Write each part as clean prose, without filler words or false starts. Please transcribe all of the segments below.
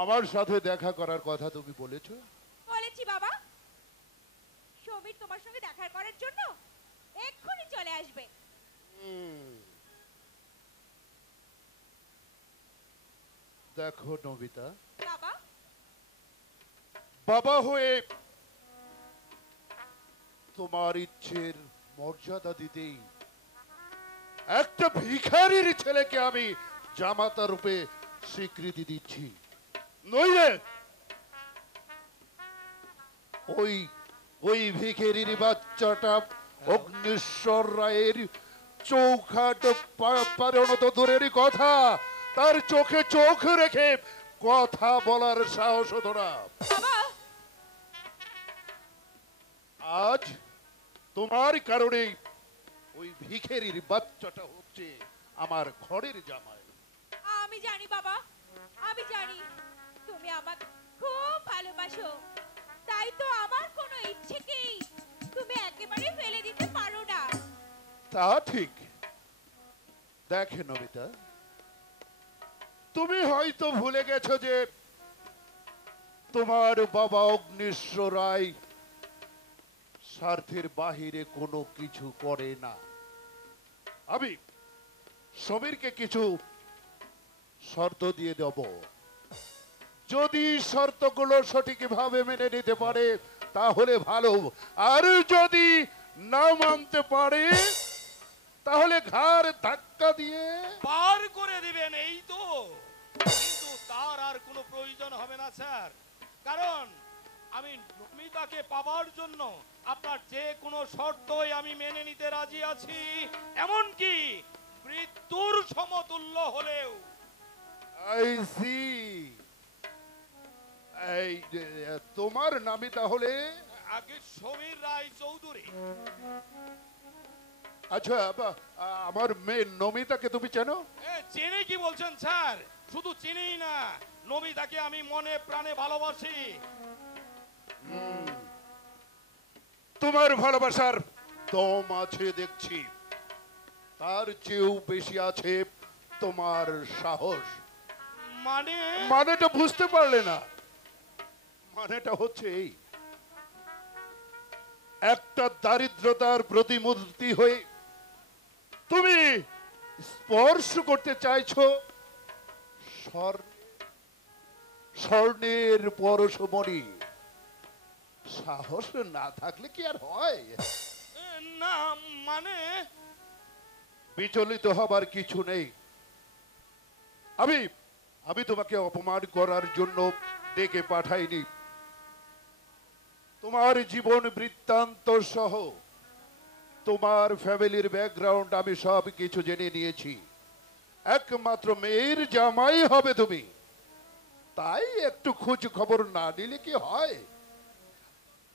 আমার সাথে দেখা করার কথা তুমি বলেছো? বলেছি বাবা, সমীর তোমার সঙ্গে দেখা করার জন্য এক্ষুনি চলে আসবে। দেখো নবিতা, বাবা, বাবা হয়ে তোমার ইচ্ছের মর্যাদা দিতেই একটা ভিখারির ছেলেকে আমি জামাতা রূপে স্বীকৃতি দিচ্ছি। নইলে ওই ওই ভিখারির বাচ্চাটা অগ্নিশ্বর রায়ের চৌখাট পারানো তো দূরেরই কথা, তার চোখে চোখ রেখে কথা বলার সাহস হতো না। বাবা, আজ তোমার কারণে ওই ভিখারির বাচ্চাটা হচ্ছে আমার ঘরের জামাই। আমি জানি বাবা, আমি জানি তুমি আমাকে খুব ভালোবাসো, তাই তো আমার কোনো ইচ্ছেকেই তুমি একেবারে ফেলে দিতে পারো না। তা ঠিক। দেখে নবিতা, তুমি হয়তো ভুলে গেছো যে তোমার বাবা অগ্নিশ্বর রায় স্বার্থের বাহিরে কোনো কিছু করে না। আমি সমীরকে কিছু শর্ত দিয়ে দেব, যদি শর্তগুলো সঠিকভাবে মেনে নিতে পারে তাহলে ভালো, আর যদি না মানতে পারে তাহলে ঘাড় ধাক্কা দিয়ে পার করে দিবেন, এই তো। কিন্তু তার আর কোনো প্রয়োজন হবে না স্যার, কারণ আমি নমিতাকে পাবার জন্য আপনার যে কোনো শর্তই আমি মেনে নিতে রাজি আছি, এমনকি মৃত্যুর সমতুল্য হলেও। I see. এই তোমার নামই তাহলে? আগে সমীর রায় চৌধুরী। আচ্ছা, আমার মেয়ে নমিতাকে তুমি চেনো? চেনে কি বলছেন স্যার? শুধু চিনিই না, নমিতাকে আমি মনে প্রাণে ভালোবাসি। তোমার ভালোবাসার দম আছে দেখছি, তার চেয়েও বেশি আছে তোমার সাহস। মানে? মানেটা বুঝতে পারলে না? মানেটা হচ্ছে এই, একটা দারিদ্রতার প্রতিমূর্তি হয়ে তুমি স্পর্শ করতে চাইছো স্বর্ণের পরশমণি। সাহস না থাকলে কি আর হয়? না মানে? বিচলিত হবার কিছু নেই। আমি আমি তোমাকে অপমান করার জন্য ডেকে পাঠাইনি। তোমার জীবন বৃত্তান্ত সহ তোমার ফ্যামিলির ব্যাকগ্রাউন্ড আমি সব কিছু জেনে নিয়েছি। একমাত্র মেয়ের জামাই হবে তুমি, তাই একটু খোঁজ খবর না নিলে কি হয়?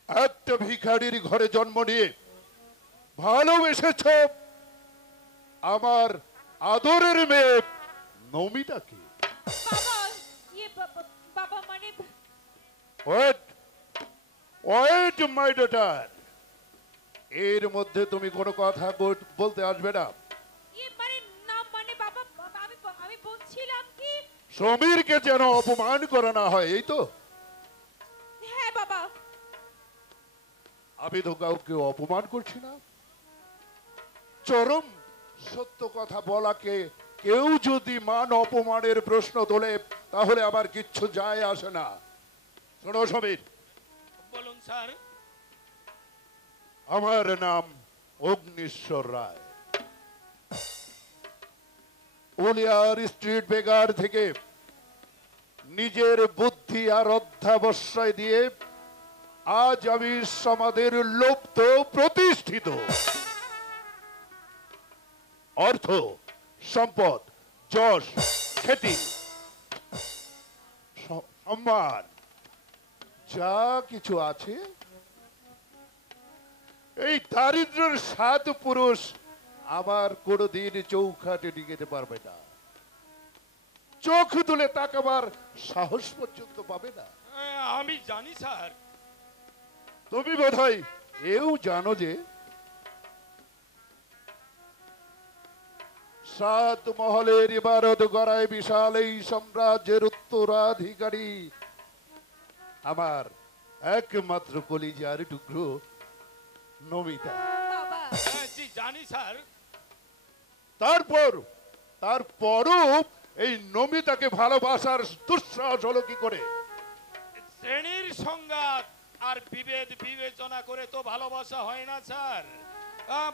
একটা ভিখারির ঘরে জন্ম নিয়ে ভালোবেসেছ আমার আদরের মেয়ে নমিতাকে। বাবা, বাবা মানে ওয়েট ওয়েট মাই ডটার, এর মধ্যে তুমি কোনো কথা বলতে আসবে না। মানে না মানে বাবা, আমি আমি বলছিলাম কি সমীরকে যেন অপমান করা না হয়, এই তো? হ্যাঁ বাবা। আমি তো কাউকে অপমান করছি না। চরম সত্য কথা বলাকে কেউ যদি মান অপমানের প্রশ্ন তোলে তাহলে আমার কিচ্ছু যায় আসে না। শোনো সমীর, বলুন স্যার। আমার নাম অগ্নিশ্বর রায়। উলিয়ার স্ট্রিট বেগার থেকে নিজের বুদ্ধি আর অধ্যাবসায় দিয়ে আজ আমি সমাজের লুপ্ত প্রতিষ্ঠিত অর্থ, সম্পদ, যশ, খ্যাতি, সম্মান যা কিছু আছে, এই দারিদ্রের 7 পুরুষ আমার কোনোদিন চৌখাটে টিকেতে পারবে না। চোখ তুলে তাকাবার সাহস পর্যন্ত পাবে না। আমি জানি স্যার। তুমি বোধহয় এও জানো যে সাত মহলের ইবারত গড়ায় বিশাল এই সাম্রাজ্যের উত্তরাধিকারী আমার একমাত্র কলিজার টুকরো নমিতা। বাবা হ্যাঁ, জি জানি স্যার। তারপরও এই নমিতাকে ভালোবাসার দুঃসাহস হলো কি করে? শ্রেণীর সংঘাত আর বিভেদ বিবেচনা করে তো ভালোবাসা হয় না স্যার।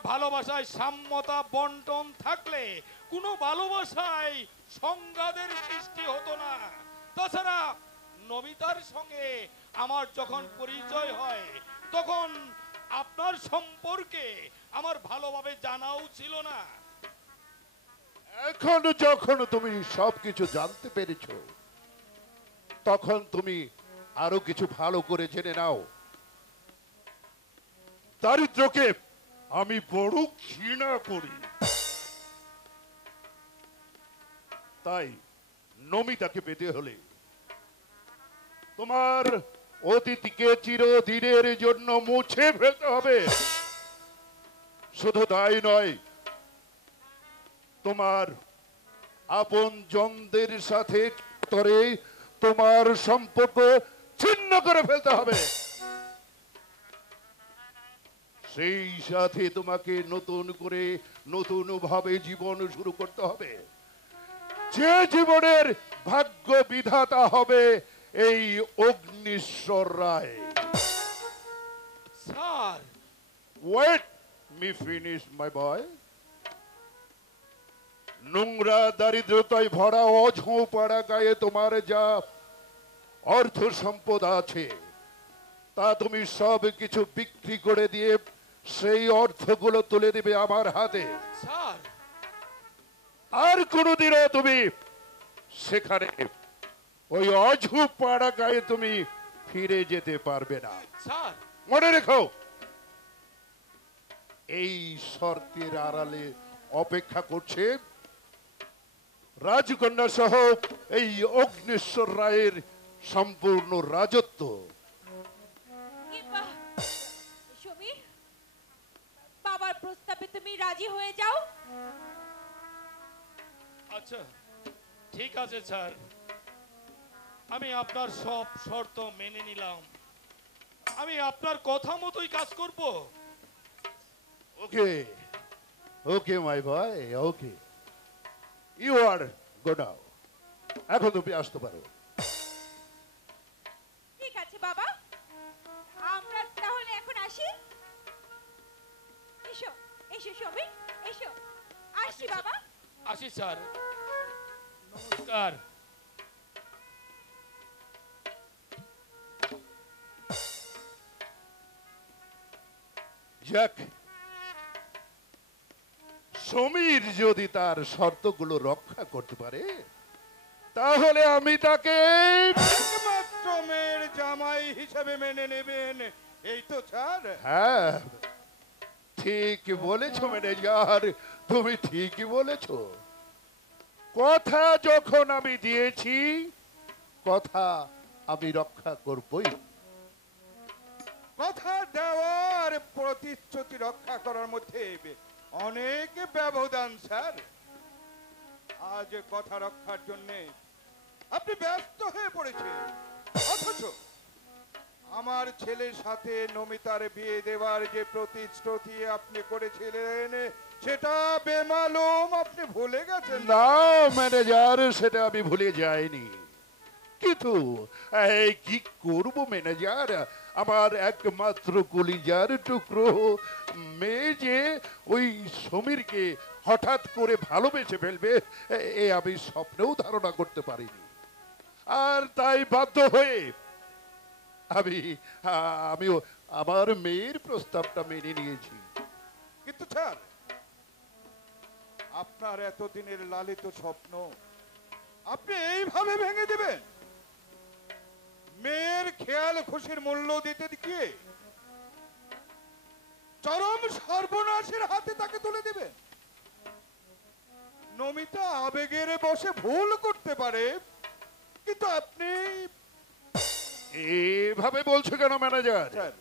ভালোবাসায় সাম্যতা বন্টন থাকলে কোনো ভালোবাসায় সংঘাতের সৃষ্টি হতো না। তাছাড়া নমিতার সঙ্গে আমার যখন পরিচয় হয় তখন আপনার সম্পর্কে আমার ভালোভাবে জানাও ছিল না। এখন যখন তুমি সবকিছু জানতে পেরেছ তখন তুমি আরো কিছু ভালো করে জেনে নাও। দারিদ্রকে আমি বড় ঘৃণা করি, তাই নমিতাকে পেতে হলে তোমার অতীতকে চিরদিনের জন্য মুছে ফেলতে হবে। শুধু তাই নয়, তোমার আপন জনদের সাথে তোমার সম্পর্ক ছিন্ন করে ফেলতে হবে। সেই সাথে তোমাকে নতুন করে নতুন ভাবে জীবন শুরু করতে হবে, যে জীবনের ভাগ্য বিধাতা হবে এই Agnishwar Roy. Sir wait me finish my boy. নোংরা দারিদ্রতায় ভরা অঝোপাড়া গায়ে তোমার যা অর্থ সম্পদ আছে তা তুমি সব কিছু বিক্রি করে দিয়ে সেই অর্থগুলো তুলে দিবে আমার হাতে। স্যার আর কোনোদিনও তুমি সেখানে ওই অঝোপাড়া গায়ে তুমি ফিরে যেতে পারবে না। স্যার মনে রেখো, এই শর্তের আড়ালে অপেক্ষা করছে রাজকন্যা সহ এই অগ্নিশ্বর রায়ের সম্পূর্ণ রাজত্ব। কিংবা সমীর, বাবার প্রস্তাবে তুমি রাজি হয়ে যাও। আচ্ছা ঠিক আছে স্যার, আমি আপনার সব শর্ত মেনে নিলাম। আমি আপনার কথা মতোই কাজ করব। ওকে ওকে মাই বয়, ওকে, ইউ আর গো নাও। এখন তুমি আসতে পারো। ঠিক আছে বাবা, আমরা তাহলে এখন আসি। এসো এসো সমীর, এসো। আসছি বাবা। আসি স্যার, নমস্কার। যাক, সমীর যদি তার শর্তগুলো রক্ষা করতে পারে তাহলে আমি তাকে একমাত্র মেয়ের জামাই হিসেবে মেনে নেবেন, এই তো স্যার? হ্যাঁ, ঠিক বলেছো ম্যানেজার, তুমি ঠিকই বলেছো। কথা যখন আমি দিয়েছি, কথা আমি রক্ষা করবই। কথা দেওয়ার প্রতিশ্রুতি রক্ষা করার মধ্যে অনেক ব্যবধান স্যার। আজ কথা রক্ষার জন্য আপনি ব্যস্ত হয়ে পড়েছেন, অথচ আমার ছেলের সাথে নমিতার বিয়ে দেওয়ার যে প্রতিশ্রুতি আপনি করেছিলেন সেটা বেমালুম আপনি ভুলে গেছেন। না ম্যানেজার, সেটা আমি ভুলে যাইনি, কিন্তু এই কি করব ম্যানেজার, আমার একমাত্র কলিজার টুকরো মেয়ে যে ওই সমীরকে হঠাৎ করে ভালোবেসে ফেলবে এ আমি স্বপ্নেও ধারণা করতে পারিনি। আর তাই বাধ্য হয়ে আমি আমিও আমার মেয়ের প্রস্তাবটা মেনে নিয়েছি। কিন্তু স্যার, আপনার এতদিনের লালিত স্বপ্ন আপনি এইভাবে ভেঙে দেবেন? মেয়ের খেয়াল খুশির মূল্য দিতে গিয়ে চরম সর্বনাশের হাতে তাকে তুলে দেবেন? নমিতা আবেগের বসে ভুল করতে পারে, কিন্তু আপনি এভাবে বলছো কেন ম্যানেজার? স্যার,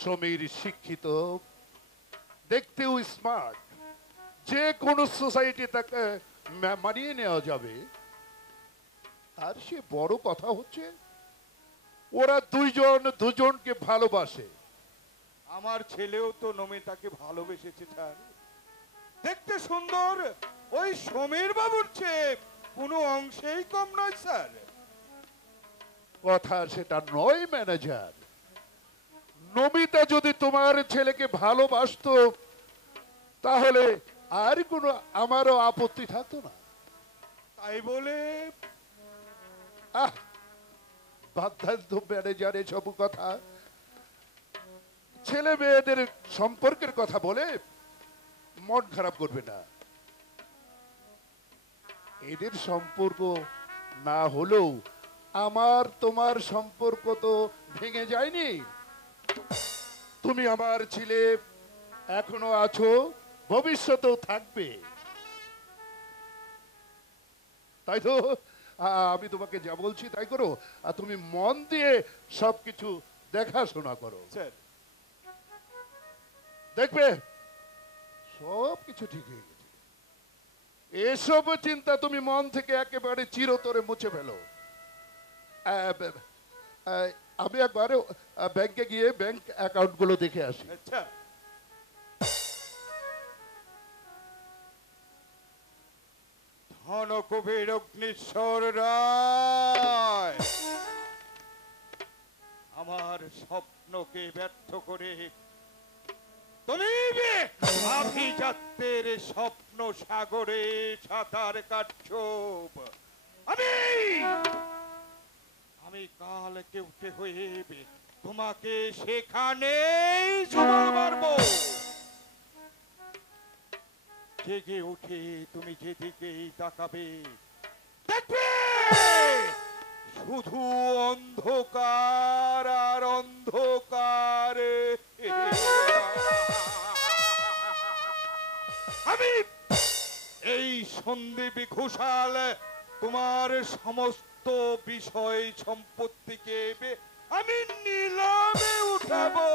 সমীর শিক্ষিত, দেখতেও স্মার্ট, যে কোনো সোসাইটি তাকে মানিয়ে নেওয়া যাবে। আর সে বড় কথা হচ্ছে ওরা দুজনকে ভালোবাসে। আমার ছেলেও তো নমিতাকে ভালোবেসেছে স্যার। দেখতে সুন্দর, ওই সমীর বাবুর চেয়ে কোনো অংশেই কম নয় স্যার। কথা সেটা নয় ম্যানেজার। নমিতা যদি তোমার ছেলেকে ভালোবাসতো তাহলে আর কোনো আমারও আপত্তি থাকতো না। তাই বলে আহ, বাদ দেন তো ম্যানেজার এসব কথা। ছেলে মেয়েদের সম্পর্কের কথা বলে মন খারাপ করবে না। এদের সম্পর্ক না হলেও আমার তোমার সম্পর্ক তো ভেঙে যায়নি। তুমি আমার ছেলে, এখনো আছো, ভবিষ্যতেও থাকবে। তাই তো আমি তোমাকে যা বলছি তাই করো, আর তুমি মন দিয়ে সবকিছু দেখাশোনা করো। স্যার, দেখবে সবকিছু ঠিক হয়ে গেছে। এসব চিন্তা তুমি মন থেকে একেবারে চিরতরে মুছে ফেলো। আমি একবারে ব্যাংকে গিয়ে ব্যাংক অ্যাকাউন্ট গুলো দেখে আসি। আচ্ছা। ধনকুবের অগ্নিশ্বর রায়, আমার স্বপ্নকে ব্যর্থ করে তুমি আভিজাত্যের স্বপ্ন সাগরে সাঁতার কাটছ। আমি কালকে উঠে হয়ে তোমাকে সেখানেই জমা মারবো। জেগে উঠে তুমি যেদিকেই তাকাবে দেখবে শুধু অন্ধকার আর অন্ধকার। আমি এই সন্দীপ ঘোষাল তোমার সমস্ত বিষয় সম্পত্তিকে আমি নিলামে উঠাবো।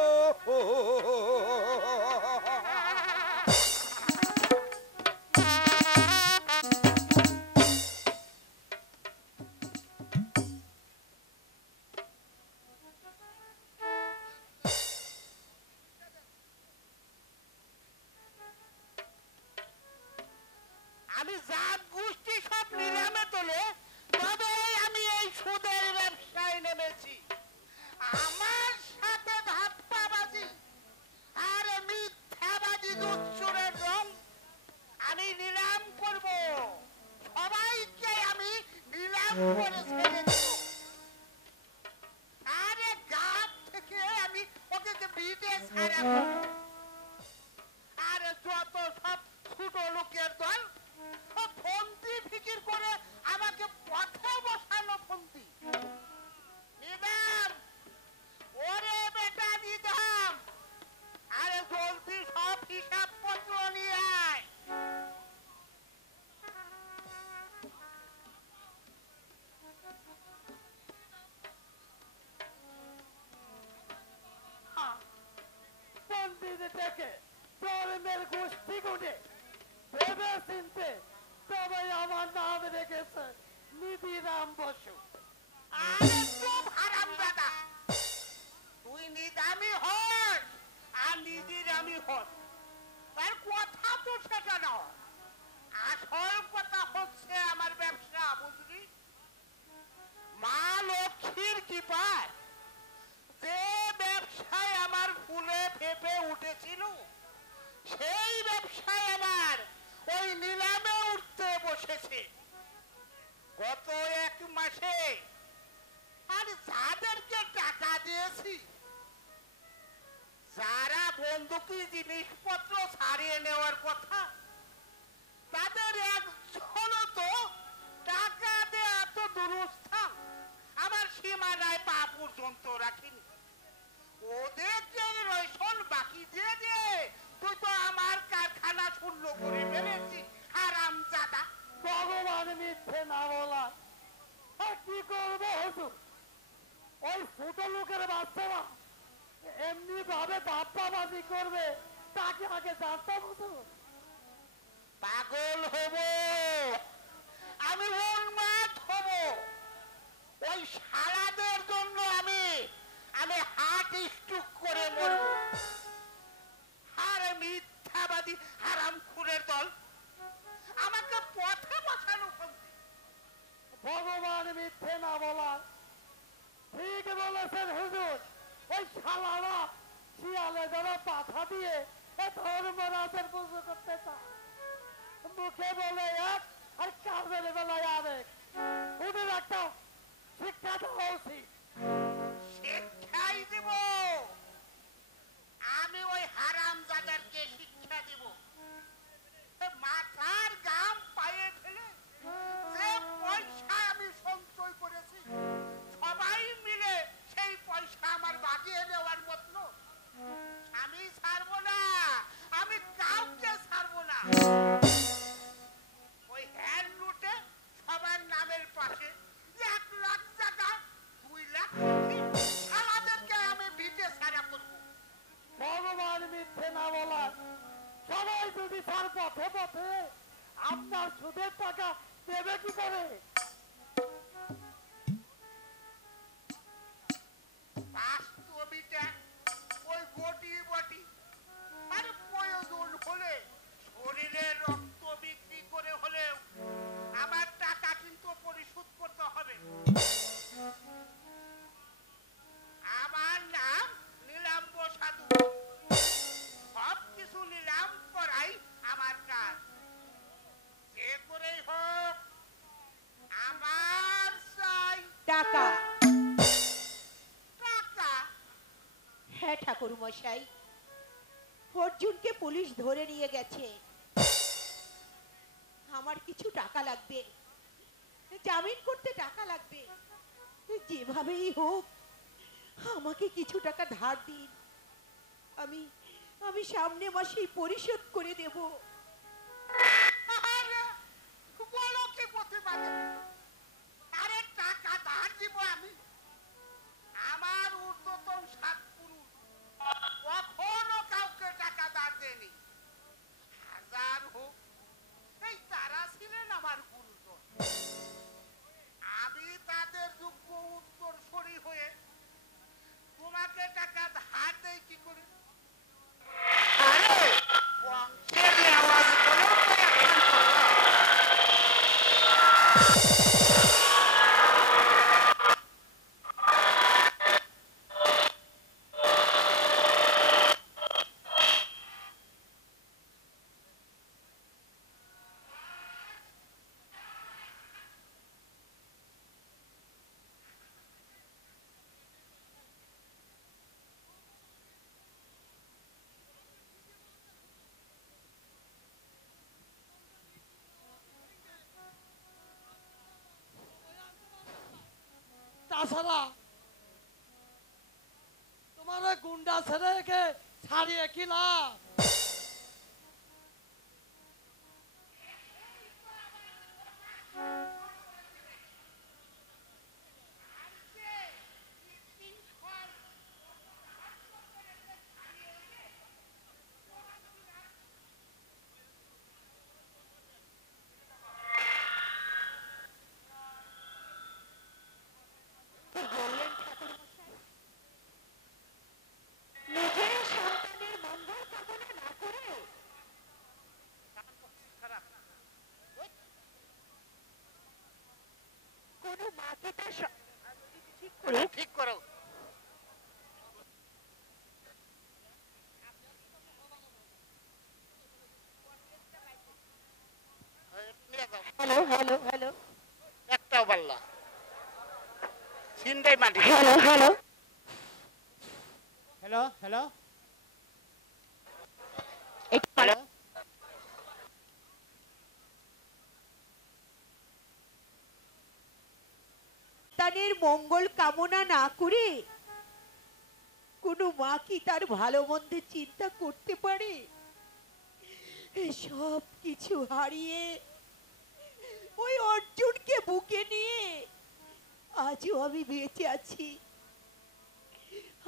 আমি জাত গোষ্ঠী সব নিলামে তোলে, তবে আমি এই সুদের ব্যবসায় নেমেছি। আমার সাথে ধাপ্পাবাজি আর মিথ্যাবাজি দুচ্চুরের রং আমি নিলাম করব। সবাইকে আমি নিলাম করে ছেড়ে দেব। আরে গাছ থেকে আমি ওকে বিটে ছাড়াবো। আরে যত সব ছোট লোকের দল ফন্দি ফিকির করে আমাকে পথে বসানো ফন্দি। নিদাম, ওরে বেটা নিদাম, আরে জলদি সব হিসাব পত্র নিয়ে আয়। পন্ডিতে থেকে ধর্মের গোষ্ঠী গুনে ভেবে চিনতে তবে আমার নাম রেখেছে নিধিরাম বসু। আরে চুপ হারামজাদা, তুই নিদামি হস আর নিদিরামি হস, তার কথা তো সেটা নয়। আসল কথা হচ্ছে আমার ব্যবসা, বুঝলি? মা লক্ষ্মীর কৃপায় যে ব্যবসায় আমার ফুলে ফেপে উঠেছিল, সেই ব্যবসায় আমার ওই নিলামে উঠতে বসেছে গত এক মাসে। আর যাদেরকে টাকা দিয়েছি, যারা বন্দুকি জিনিসপত্র ছাড়িয়ে নেওয়ার কথা, তাদের একজনও তো টাকা দেয়া তো দুরস্থা আমার সীমানায় পা পর্যন্ত রাখিনি। ওদেরকে রেশন বাকি দিয়ে দিয়ে তুই তো আমার কারখানা শূন্য করে ফেলেছিস হারামজাদা। ভগবান মিথ্যে না বলা, আর কি করবো হুজুর? ওই ছোট লোকের বাচ্চারা এমনি ভাবে ধাপ্পাবাজি করবে, তাকে আগে জানতাম হুজুর। পাগল হব, আমি উন্মাদ হব। ওই শালাদের জন্য আমি আমি হার্ট স্ট্রোক করে মরব। আরে মিথ্যাবাদী হারামখোরের দল, আমাকে পথে বসানো হচ্ছে। ভগবান মিথ্যে না বলা, ঠিক বলেছেন হুজুর। ওই শালারা শিয়ালে ধরা পাঠা দিয়ে এ ধর্মরাজের পুজো করতে চায়। মুখে বলে এক আর কাজের বেলায় আরেক। ওদের একটা শিক্ষা দেওয়া উচিত। শিক্ষাই দেব, আমি ওই হারামজাদারকে শিক্ষা দেব। মাথার গাম পায়ে ফেলে যে পয়সা আমি সঞ্চয় করেছি, সবাই মিলে সেই পয়সা আমার বাগিয়ে নেওয়ার মতন আমি ছাড়বো না, আমি কাউকে ছাড়বো না। ওই হ্যান্ড নোটে সবার নামের পাশে 1 লাখ টাকা 2 লাখ আমাদেরকে আমি ভিটে ছাড়া করবো। ভগবান মিথ্যে না বলা, সবাই যদি তার পথে পথে আপনার সুদের টাকা দেবে কি করে? বাস্তবিটা ওই বটি বটি, আর প্রয়োজন হলে শরীরের রক্ত বিক্রি করে হলেও আমার টাকা কিন্তু পরিশোধ করতে হবে। আমার নাম নীলাম্ব সাধু, সব কিছু নিলাম করাই আমার কাজ। যে করেই হোক আমার চাই টাকা। টাকা। হ্যাঁ ঠাকুর মশাই, অর্জুনকে পুলিশ ধরে নিয়ে গেছে। আমার কিছু টাকা লাগবে, জামিন করতে টাকা লাগবে। যেভাবেই হোক আমাকে কিছু টাকা ধার দিন, আমি আমি সামনে মাসেই পরিশোধ করে দেব। আরে, বলো কি প্রতিবাদে? আরে টাকা ধার দিব আমি? আমার ঊর্ধ্বতন 7 পুরুষ কখনো কাউকে টাকা ধার দেয়নি। হাজার হোক, এই তারা ছিলেন আমার গুরুজন। আমি তাদের যোগ্য উত্তরসূরি হয়ে তোমাকে টাকা ধার দেই কি করে? আরে বংশের আওয়াজ বলো তো একখান কথা। তাছাড়া তোমার ওই গুন্ডা ছেলেকে ছাড়িয়ে কি লাভ? নিজের সন্তানের মঙ্গল কামনা না করে কোনো মাকে তার ঠিক করো। হ্যালো হ্যালো হ্যালো একটাও পাল্লা ছিনতাই মাটি। Hello hello hello hello hello, সন্তানের মঙ্গল কামনা না করে কোনো মা কি তার ভালো মন্দের চিন্তা করতে পারে? সব কিছু হারিয়ে ওই অর্জুনকে বুকে নিয়ে আজও আমি বেঁচে আছি।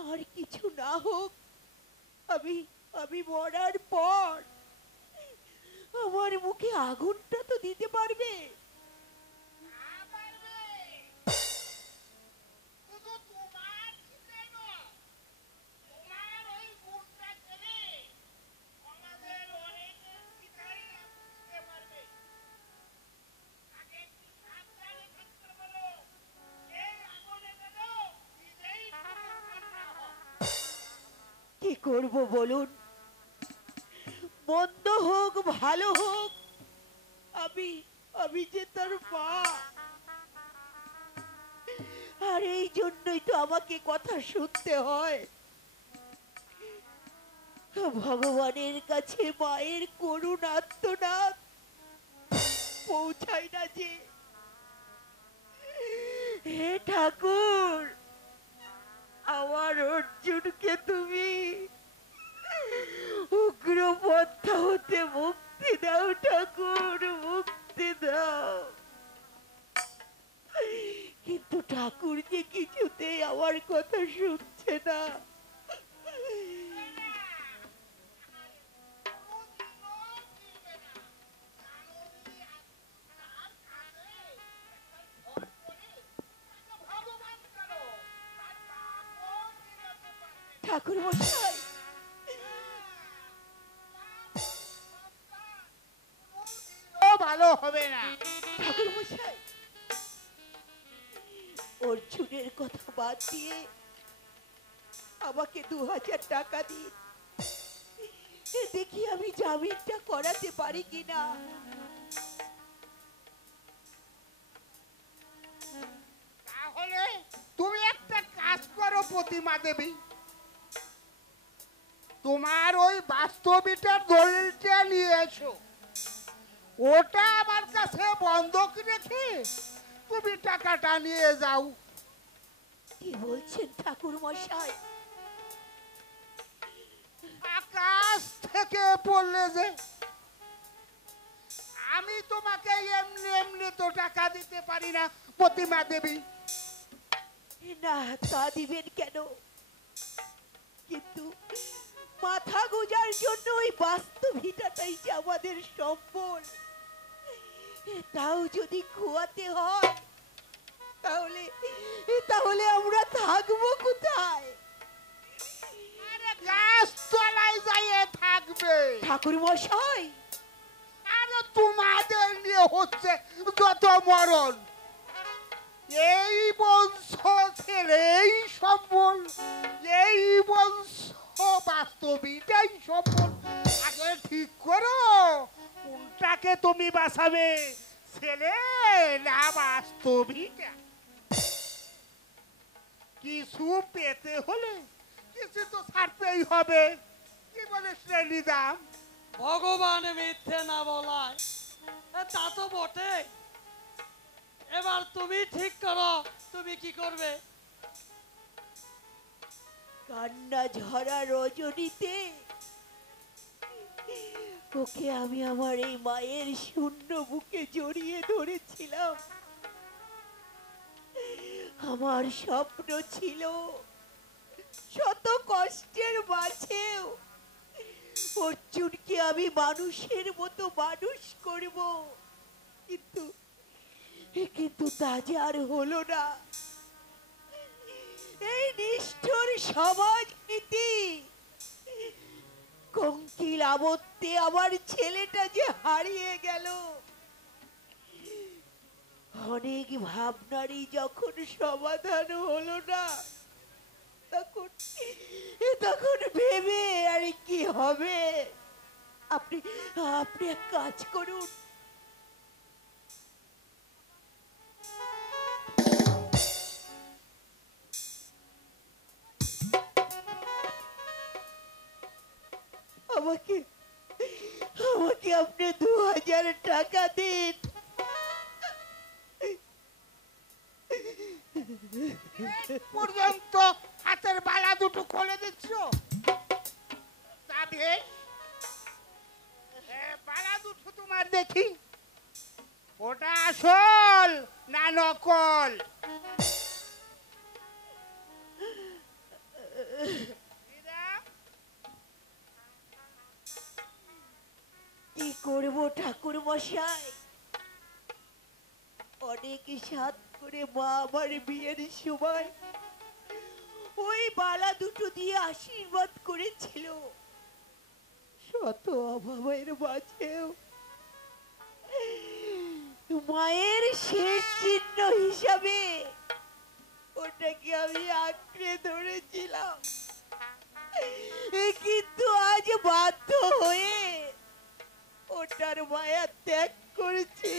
আর কিছু না হোক, আমি আমি মরার পর আমার মুখে আগুনটা তো দিতে পারবে। শুধু তোমার খিদে নয়, তোমার ওই গুণটা খেলে আমাদের অনেকের খিদাই বুঝতে পারবে। আগে একটু সাবধানে থাকতে বলো, এই আগুনে যেন নিজেই না হয়। কি করব বলুন? মন্দ হোক ভালো হোক, আমি আমি যে তার মা। আর এই জন্যই তো আমাকে কথা শুনতে হয়। ভগবানের কাছে মায়ের করুণ আর্তনাদ পৌঁছায় না যে। হে ঠাকুর, আমার অর্জুনকে তুমি উগ্রপন্থা হতে মুক্তি দাও ঠাকুর, মুক্তি দাও। কিন্তু ঠাকুর যে কিছুতেই আমার কথা শুনছে না। ঠাকুর মশাই, ভালো হবে না। ঠাকুর মশাই, অর্জুনের কথা বাদ দিয়ে আমাকে 2000 টাকা দিন। দেখি আমি জামিনটা করাতে পারি কিনা। তাহলে তুমি একটা কাজ করো প্রতিমা দেবী, তোমার ওই বাস্তবিটার দলিলটা নিয়ে এসো। ওটা আমার কাছে বন্ধক রেখে তুমি টাকাটা নিয়ে যাও। কি বলছেন ঠাকুর মশাই? আকাশ থেকে পড়লে যে আমি তোমাকে এমনি এমনি তো টাকা দিতে পারি না প্রতিমা দেবী। না, তা দিবেন কেন? কিন্তু মাথা গোজার জন্য ওই বাস্তবিটাটাই যে আমাদের সম্বল। তাও যদি খোয়াতে হয়, তাহলে তাহলে আমরা থাকবো কোথায়? আরে গাছ তলায় যাইয়ে থাকবে। ঠাকুর মশাই, আরে তোমাদের নিয়ে হচ্ছে যত মরণ। এই বংশ ছেড়ে এই সম্বল, এই বংশ বাস্তবিটাই সম্বল। আগে ঠিক করো কোনটাকে তুমি বাঁচাবে, ছেলে না বাস্তবিটা। কিছু পেতে হলে কিছু তো ছাড়তেই হবে। কি বলিস রে নিজাম? ভগবান মিথ্যে না বলায় তা তো বটে। এবার তুমি ঠিক করো, তুমি কি করবে? কান্না ঝরা রজনীতে ওকে আমি আমার এই মায়ের শূন্য বুকে জড়িয়ে ধরেছিলাম। আমার স্বপ্ন ছিল শত কষ্টের মাঝেও অর্জুনকে আমি মানুষের মতো মানুষ করব। কিন্তু কিন্তু তা যে আর হলো না। এই নিষ্ঠুর সমাজ নীতি কঙ্কিল আবত্তে আমার ছেলেটা যে হারিয়ে গেল। অনেক ভাবনারই যখন সমাধান হলো না, তখন তখন ভেবে আর কি হবে। আপনি আপনি এক কাজ করুন, আমাকে আমাকে আপনি 2000 টাকা দিন। পর্যন্ত হাতের বালা দুটো খুলে দিচ্ছ। তা বেশ, বালা দুটো তোমার দেখি, ওটা আসল না নকল? কি করব মশাই, অনেক সাত করে মা আমার বিয়ের সময় ওই বালা দুটো দিয়ে আশীর্বাদ করেছিল। শত অভাবের মাঝেও মায়ের শেষ চিহ্ন হিসাবে ওটাকে আমি আঁকড়ে ধরেছিলাম, কিন্তু আজ বাধ্য হয়ে ওটার মায়া ত্যাগ করেছি।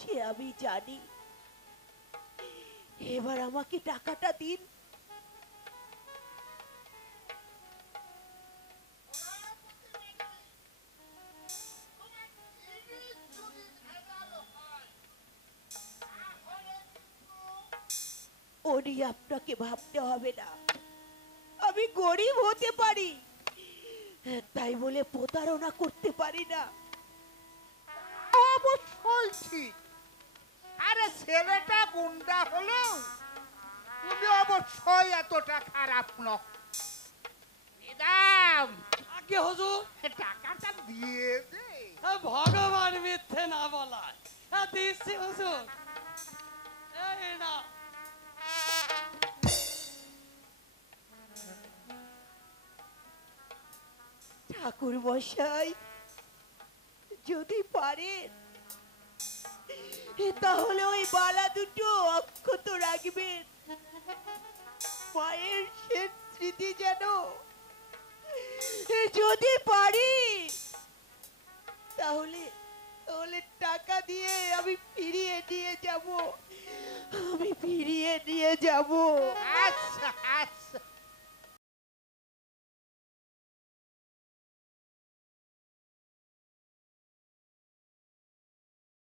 সে আমি জানি। এবার আমাকে টাকাটা দিন। ওনি আপনাকে ভাবতে হবে না, আমি গরিব হতে পারি, তাই বলে প্রতারণা করতে পারি না। অবশ্যই ঠিক। আরে ছেলেটা গুন্ডা হলেও তুমি অবশ্যই এতটা খারাপ নও। ম্যাডাম, আগে হুজুর, টাকাটা দিয়ে দে। ভগবান মিথ্যে না বলায় দিচ্ছি হুজুর। এই না, ঠাকুর মশাই, যদি পারেন তাহলে ওই বালা দুটো অক্ষত রাখবেন। মায়ের শেষ স্মৃতি যেন, যদি পারি তাহলে তাহলে টাকা দিয়ে আমি ফিরিয়ে নিয়ে যাব। আমি